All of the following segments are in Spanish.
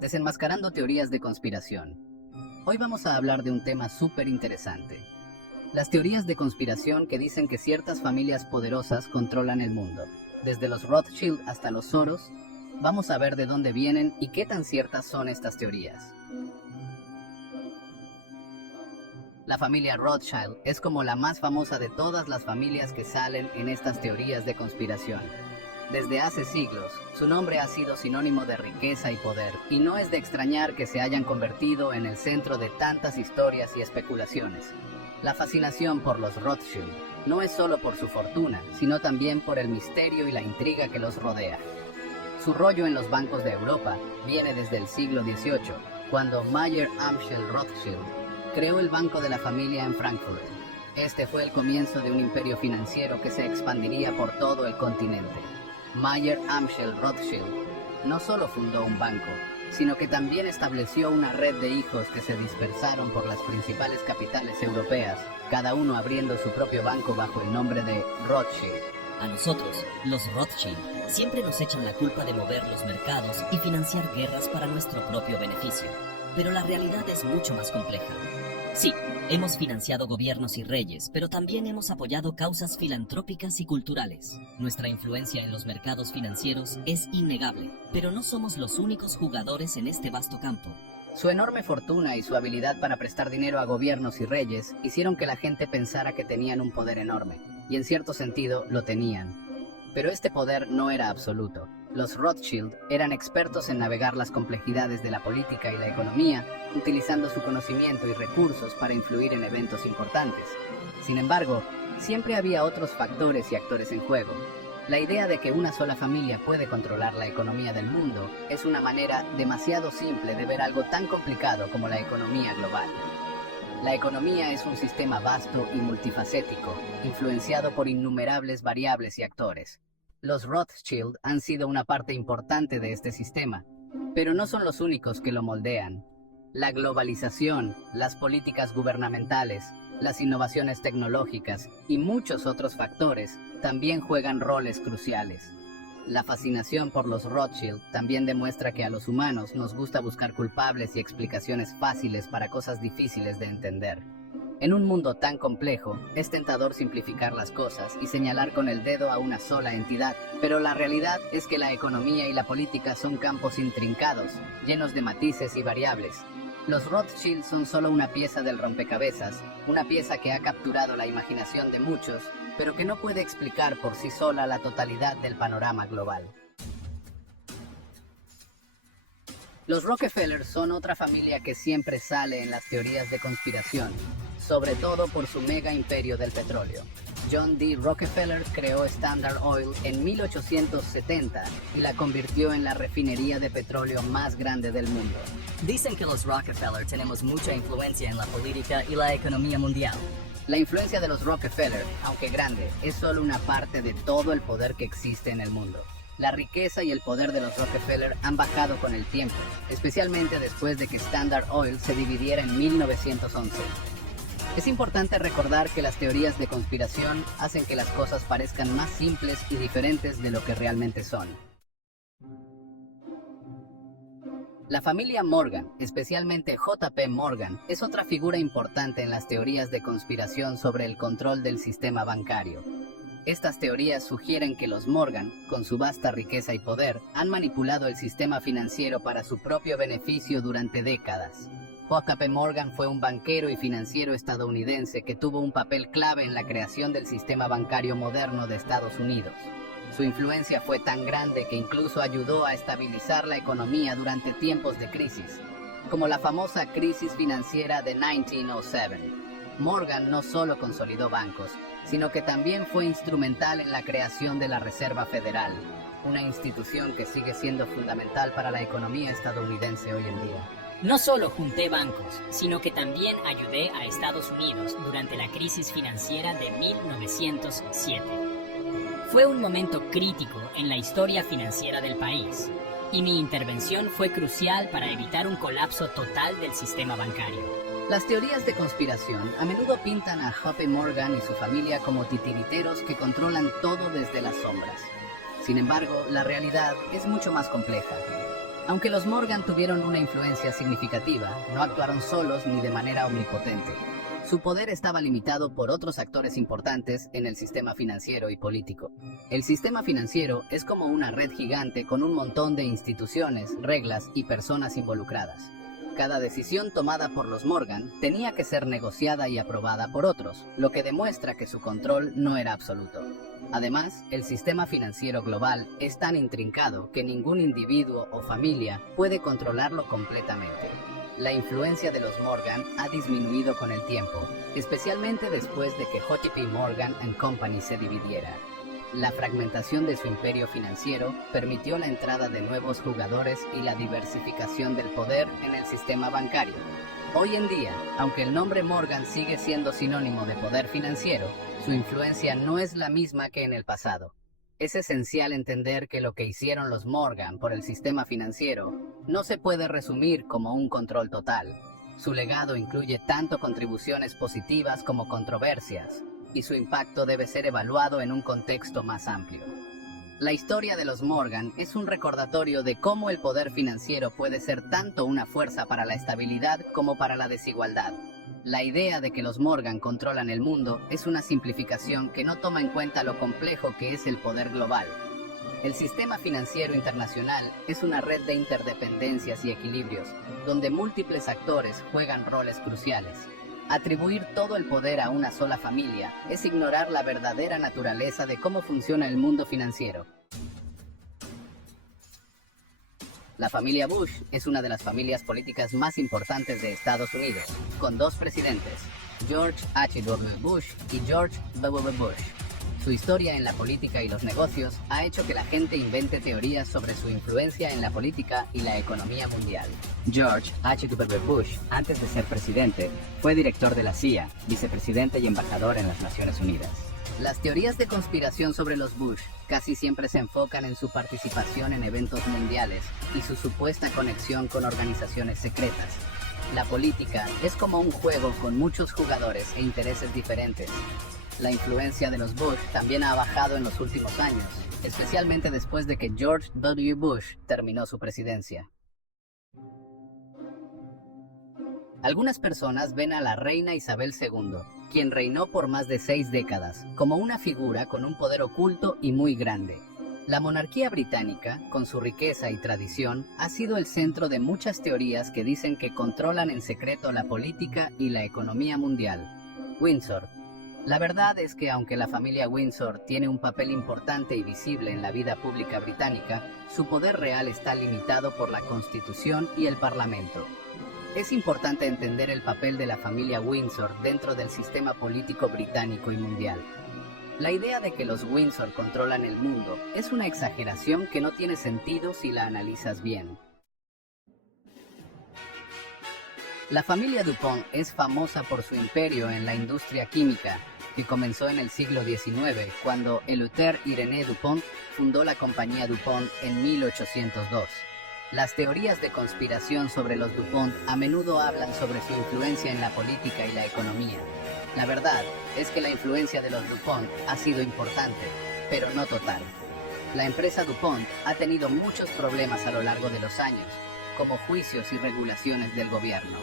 Desenmascarando teorías de conspiración. Hoy vamos a hablar de un tema súper interesante. Las teorías de conspiración que dicen que ciertas familias poderosas controlan el mundo. Desde los Rothschild hasta los Soros, vamos a ver de dónde vienen y qué tan ciertas son estas teorías. La familia Rothschild es como la más famosa de todas las familias que salen en estas teorías de conspiración. Desde hace siglos, su nombre ha sido sinónimo de riqueza y poder, y no es de extrañar que se hayan convertido en el centro de tantas historias y especulaciones. La fascinación por los Rothschild no es solo por su fortuna, sino también por el misterio y la intriga que los rodea. Su rollo en los bancos de Europa viene desde el siglo XVIII, cuando Mayer Amschel Rothschild creó el Banco de la Familia en Frankfurt. Este fue el comienzo de un imperio financiero que se expandiría por todo el continente. Mayer Amschel Rothschild no solo fundó un banco, sino que también estableció una red de hijos que se dispersaron por las principales capitales europeas, cada uno abriendo su propio banco bajo el nombre de Rothschild. A nosotros, los Rothschild, siempre nos echan la culpa de mover los mercados y financiar guerras para nuestro propio beneficio. Pero la realidad es mucho más compleja. Sí, hemos financiado gobiernos y reyes, pero también hemos apoyado causas filantrópicas y culturales. Nuestra influencia en los mercados financieros es innegable, pero no somos los únicos jugadores en este vasto campo. Su enorme fortuna y su habilidad para prestar dinero a gobiernos y reyes hicieron que la gente pensara que tenían un poder enorme, y en cierto sentido lo tenían. Pero este poder no era absoluto. Los Rothschild eran expertos en navegar las complejidades de la política y la economía, utilizando su conocimiento y recursos para influir en eventos importantes. Sin embargo, siempre había otros factores y actores en juego. La idea de que una sola familia puede controlar la economía del mundo es una manera demasiado simple de ver algo tan complicado como la economía global. La economía es un sistema vasto y multifacético, influenciado por innumerables variables y actores. Los Rothschild han sido una parte importante de este sistema, pero no son los únicos que lo moldean. La globalización, las políticas gubernamentales, las innovaciones tecnológicas y muchos otros factores también juegan roles cruciales. La fascinación por los Rothschild también demuestra que a los humanos nos gusta buscar culpables y explicaciones fáciles para cosas difíciles de entender. En un mundo tan complejo, es tentador simplificar las cosas y señalar con el dedo a una sola entidad, pero la realidad es que la economía y la política son campos intrincados, llenos de matices y variables. Los Rothschild son solo una pieza del rompecabezas, una pieza que ha capturado la imaginación de muchos, pero que no puede explicar por sí sola la totalidad del panorama global. Los Rockefeller son otra familia que siempre sale en las teorías de conspiración, sobre todo por su mega imperio del petróleo. John D. Rockefeller creó Standard Oil en 1870 y la convirtió en la refinería de petróleo más grande del mundo. Dicen que los Rockefeller tenemos mucha influencia en la política y la economía mundial. La influencia de los Rockefeller, aunque grande, es solo una parte de todo el poder que existe en el mundo. La riqueza y el poder de los Rockefeller han bajado con el tiempo, especialmente después de que Standard Oil se dividiera en 1911. Es importante recordar que las teorías de conspiración hacen que las cosas parezcan más simples y diferentes de lo que realmente son. La familia Morgan, especialmente J.P. Morgan, es otra figura importante en las teorías de conspiración sobre el control del sistema bancario. Estas teorías sugieren que los Morgan, con su vasta riqueza y poder, han manipulado el sistema financiero para su propio beneficio durante décadas. J.P. Morgan fue un banquero y financiero estadounidense que tuvo un papel clave en la creación del sistema bancario moderno de Estados Unidos. Su influencia fue tan grande que incluso ayudó a estabilizar la economía durante tiempos de crisis, como la famosa crisis financiera de 1907. Morgan no solo consolidó bancos, sino que también fue instrumental en la creación de la Reserva Federal, una institución que sigue siendo fundamental para la economía estadounidense hoy en día. No solo junté bancos, sino que también ayudé a Estados Unidos durante la crisis financiera de 1907. Fue un momento crítico en la historia financiera del país, y mi intervención fue crucial para evitar un colapso total del sistema bancario. Las teorías de conspiración a menudo pintan a J.P. Morgan y su familia como titiriteros que controlan todo desde las sombras. Sin embargo, la realidad es mucho más compleja. Aunque los Morgan tuvieron una influencia significativa, no actuaron solos ni de manera omnipotente. Su poder estaba limitado por otros actores importantes en el sistema financiero y político. El sistema financiero es como una red gigante con un montón de instituciones, reglas y personas involucradas. Cada decisión tomada por los Morgan tenía que ser negociada y aprobada por otros, lo que demuestra que su control no era absoluto. Además, el sistema financiero global es tan intrincado que ningún individuo o familia puede controlarlo completamente. La influencia de los Morgan ha disminuido con el tiempo, especialmente después de que JP Morgan & Company se dividiera. La fragmentación de su imperio financiero permitió la entrada de nuevos jugadores y la diversificación del poder en el sistema bancario. Hoy en día, aunque el nombre Morgan sigue siendo sinónimo de poder financiero, su influencia no es la misma que en el pasado. Es esencial entender que lo que hicieron los Morgan por el sistema financiero no se puede resumir como un control total. Su legado incluye tanto contribuciones positivas como controversias, y su impacto debe ser evaluado en un contexto más amplio. La historia de los Morgan es un recordatorio de cómo el poder financiero puede ser tanto una fuerza para la estabilidad como para la desigualdad. La idea de que los Morgan controlan el mundo es una simplificación que no toma en cuenta lo complejo que es el poder global. El sistema financiero internacional es una red de interdependencias y equilibrios, donde múltiples actores juegan roles cruciales. Atribuir todo el poder a una sola familia es ignorar la verdadera naturaleza de cómo funciona el mundo financiero. La familia Bush es una de las familias políticas más importantes de Estados Unidos, con dos presidentes, George H.W. Bush y George W. Bush. Su historia en la política y los negocios ha hecho que la gente invente teorías sobre su influencia en la política y la economía mundial. George H.W. Bush, antes de ser presidente, fue director de la CIA, vicepresidente y embajador en las Naciones Unidas. Las teorías de conspiración sobre los Bush casi siempre se enfocan en su participación en eventos mundiales y su supuesta conexión con organizaciones secretas. La política es como un juego con muchos jugadores e intereses diferentes. La influencia de los Bush también ha bajado en los últimos años, especialmente después de que George W. Bush terminó su presidencia. Algunas personas ven a la reina Isabel II, quien reinó por más de 6 décadas, como una figura con un poder oculto y muy grande. La monarquía británica, con su riqueza y tradición, ha sido el centro de muchas teorías que dicen que controlan en secreto la política y la economía mundial. Windsor. La verdad es que aunque la familia Windsor tiene un papel importante y visible en la vida pública británica, su poder real está limitado por la Constitución y el Parlamento. Es importante entender el papel de la familia Windsor dentro del sistema político británico y mundial. La idea de que los Windsor controlan el mundo es una exageración que no tiene sentido si la analizas bien. La familia DuPont es famosa por su imperio en la industria química, que comenzó en el siglo XIX, cuando Eleuthère Irénée DuPont fundó la compañía DuPont en 1802. Las teorías de conspiración sobre los DuPont a menudo hablan sobre su influencia en la política y la economía. La verdad es que la influencia de los DuPont ha sido importante, pero no total. La empresa DuPont ha tenido muchos problemas a lo largo de los años, como juicios y regulaciones del gobierno.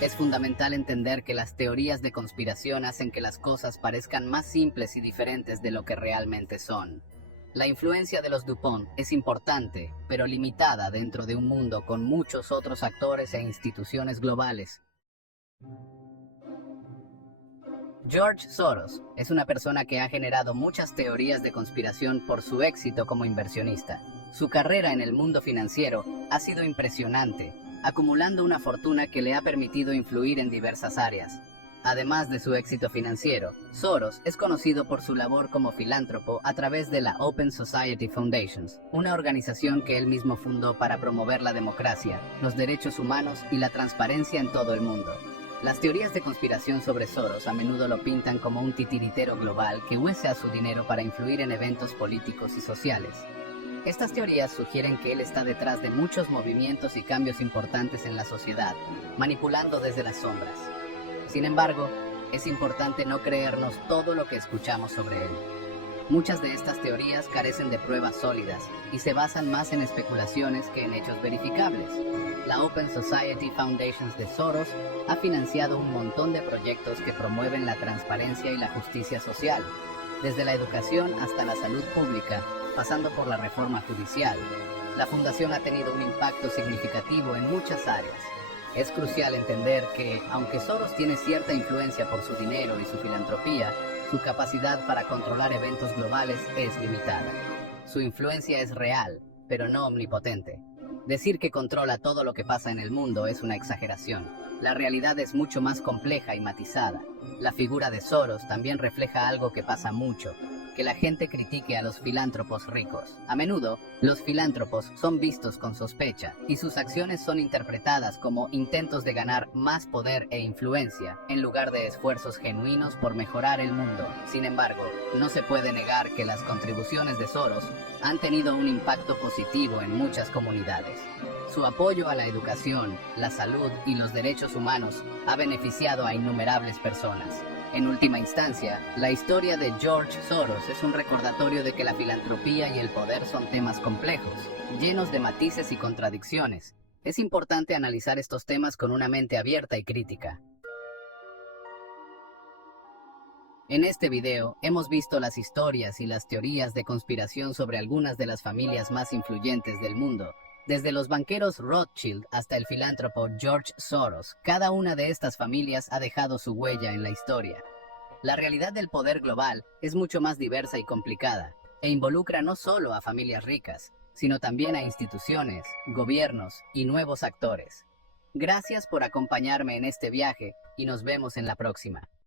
Es fundamental entender que las teorías de conspiración hacen que las cosas parezcan más simples y diferentes de lo que realmente son. La influencia de los DuPont es importante, pero limitada dentro de un mundo con muchos otros actores e instituciones globales. George Soros es una persona que ha generado muchas teorías de conspiración por su éxito como inversionista. Su carrera en el mundo financiero ha sido impresionante, acumulando una fortuna que le ha permitido influir en diversas áreas. Además de su éxito financiero, Soros es conocido por su labor como filántropo a través de la Open Society Foundations, una organización que él mismo fundó para promover la democracia, los derechos humanos y la transparencia en todo el mundo. Las teorías de conspiración sobre Soros a menudo lo pintan como un titiritero global que usa su dinero para influir en eventos políticos y sociales. Estas teorías sugieren que él está detrás de muchos movimientos y cambios importantes en la sociedad, manipulando desde las sombras. Sin embargo, es importante no creernos todo lo que escuchamos sobre él. Muchas de estas teorías carecen de pruebas sólidas y se basan más en especulaciones que en hechos verificables. La Open Society Foundations de Soros ha financiado un montón de proyectos que promueven la transparencia y la justicia social, desde la educación hasta la salud pública, pasando por la reforma judicial. La fundación ha tenido un impacto significativo en muchas áreas. Es crucial entender que, aunque Soros tiene cierta influencia por su dinero y su filantropía, su capacidad para controlar eventos globales es limitada. Su influencia es real, pero no omnipotente. Decir que controla todo lo que pasa en el mundo es una exageración. La realidad es mucho más compleja y matizada. La figura de Soros también refleja algo que pasa mucho: que la gente critique a los filántropos ricos. A menudo, los filántropos son vistos con sospecha y sus acciones son interpretadas como intentos de ganar más poder e influencia, en lugar de esfuerzos genuinos por mejorar el mundo. Sin embargo, no se puede negar que las contribuciones de Soros han tenido un impacto positivo en muchas comunidades. Su apoyo a la educación, la salud y los derechos humanos ha beneficiado a innumerables personas. En última instancia, la historia de George Soros es un recordatorio de que la filantropía y el poder son temas complejos, llenos de matices y contradicciones. Es importante analizar estos temas con una mente abierta y crítica. En este video, hemos visto las historias y las teorías de conspiración sobre algunas de las familias más influyentes del mundo. Desde los banqueros Rothschild hasta el filántropo George Soros, cada una de estas familias ha dejado su huella en la historia. La realidad del poder global es mucho más diversa y complicada, e involucra no solo a familias ricas, sino también a instituciones, gobiernos y nuevos actores. Gracias por acompañarme en este viaje y nos vemos en la próxima.